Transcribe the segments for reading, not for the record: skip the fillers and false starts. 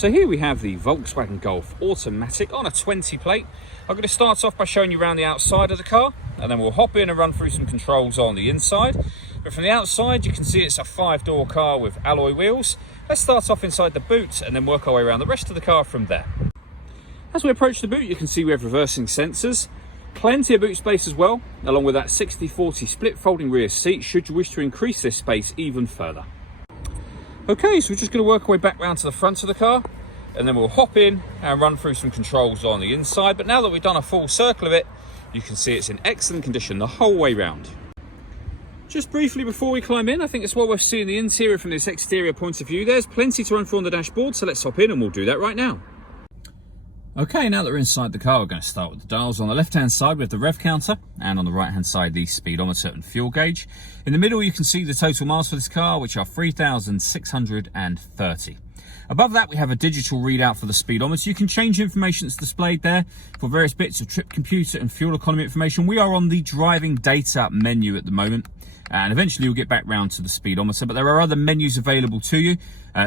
So here we have the Volkswagen Golf Automatic on a 20 plate. I'm going to start off by showing you around the outside of the car, and then we'll hop in and run through some controls on the inside. But from the outside, you can see it's a 5-door car with alloy wheels. Let's start off inside the boot and then work our way around the rest of the car from there. As we approach the boot, you can see we have reversing sensors. Plenty of boot space as well, along with that 60/40 split folding rear seat should you wish to increase this space even further. Okay, so we're just going to work our way back round to the front of the car, and then we'll hop in and run through some controls on the inside. But now that we've done a full circle of it, you can see it's in excellent condition the whole way round. Just briefly before we climb in, I think it's well worth seeing the interior from this exterior point of view. There's plenty to run through on the dashboard, so let's hop in and we'll do that right now. Okay, now that we're inside the car, we're going to start with the dials. On the left-hand side, we have the rev counter, and on the right-hand side, the speedometer and fuel gauge. In the middle, you can see the total miles for this car, which are 3,630. Above that, we have a digital readout for the speedometer. You can change information that's displayed there for various bits of trip computer and fuel economy information. We are on the driving data menu at the moment, and eventually we'll get back round to the speedometer, but there are other menus available to you.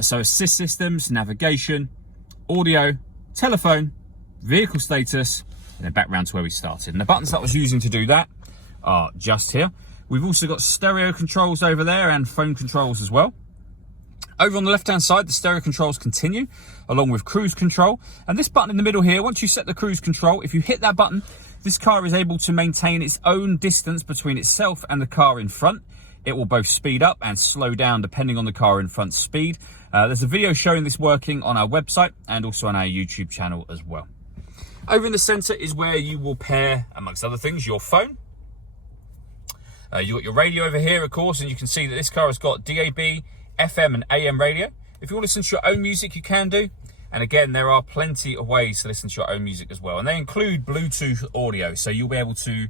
So assist systems, navigation, audio, telephone, vehicle status, and then back round to where we started. And the buttons that I was using to do that are just here. We've also got stereo controls over there and phone controls as well. Over on the left hand side, the stereo controls continue, along with cruise control. And this button in the middle here, once you set the cruise control, if you hit that button, this car is able to maintain its own distance between itself and the car in front. It will both speed up and slow down depending on the car in front's speed. There's a video showing this working on our website and also on our YouTube channel as well. Over in the center is where you will pair, amongst other things, your phone. You've got your radio over here, of course, and you can see that this car has got DAB, FM and AM radio. If you want to listen to your own music, you can do. And again, there are plenty of ways to listen to your own music as well. And they include Bluetooth audio. So you'll be able to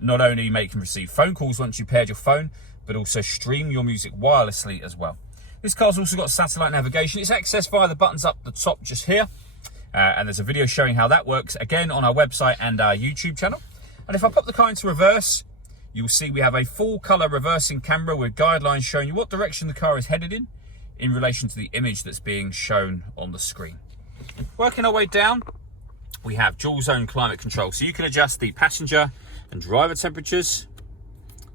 not only make and receive phone calls once you've paired your phone, but also stream your music wirelessly as well. This car's also got satellite navigation. It's accessed via the buttons up the top just here. And there's a video showing how that works, again, on our website and our YouTube channel. And if I pop the car into reverse, you'll see we have a full colour reversing camera with guidelines showing you what direction the car is headed in relation to the image that's being shown on the screen. Working our way down, we have dual zone climate control. So you can adjust the passenger and driver temperatures.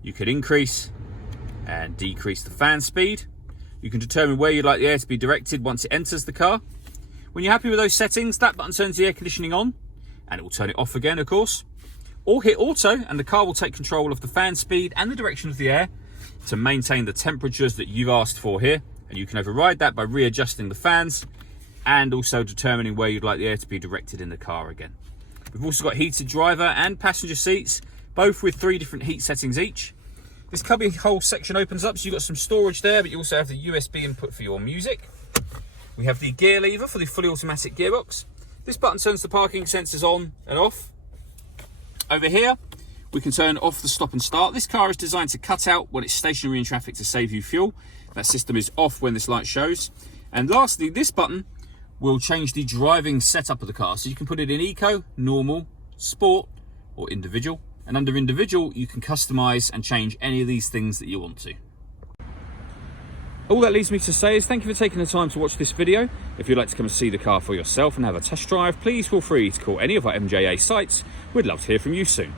You could increase and decrease the fan speed. You can determine where you'd like the air to be directed once it enters the car. When you're happy with those settings, that button turns the air conditioning on, and it will turn it off again, of course. Or hit auto, and the car will take control of the fan speed and the direction of the air to maintain the temperatures that you've asked for here. And you can override that by readjusting the fans and also determining where you'd like the air to be directed in the car again. We've also got heated driver and passenger seats, both with 3 different heat settings each. This cubby hole section opens up, so you've got some storage there, but you also have the USB input for your music. We have the gear lever for the fully automatic gearbox. This button turns the parking sensors on and off. Over here, we can turn off the stop and start. This car is designed to cut out when it's stationary in traffic to save you fuel. That system is off when this light shows. And lastly, this button will change the driving setup of the car. So you can put it in eco, normal, sport, or individual. And under individual, you can customize and change any of these things that you want to. All that leaves me to say is thank you for taking the time to watch this video. If you'd like to come and see the car for yourself and have a test drive, please feel free to call any of our MJA sites. We'd love to hear from you soon.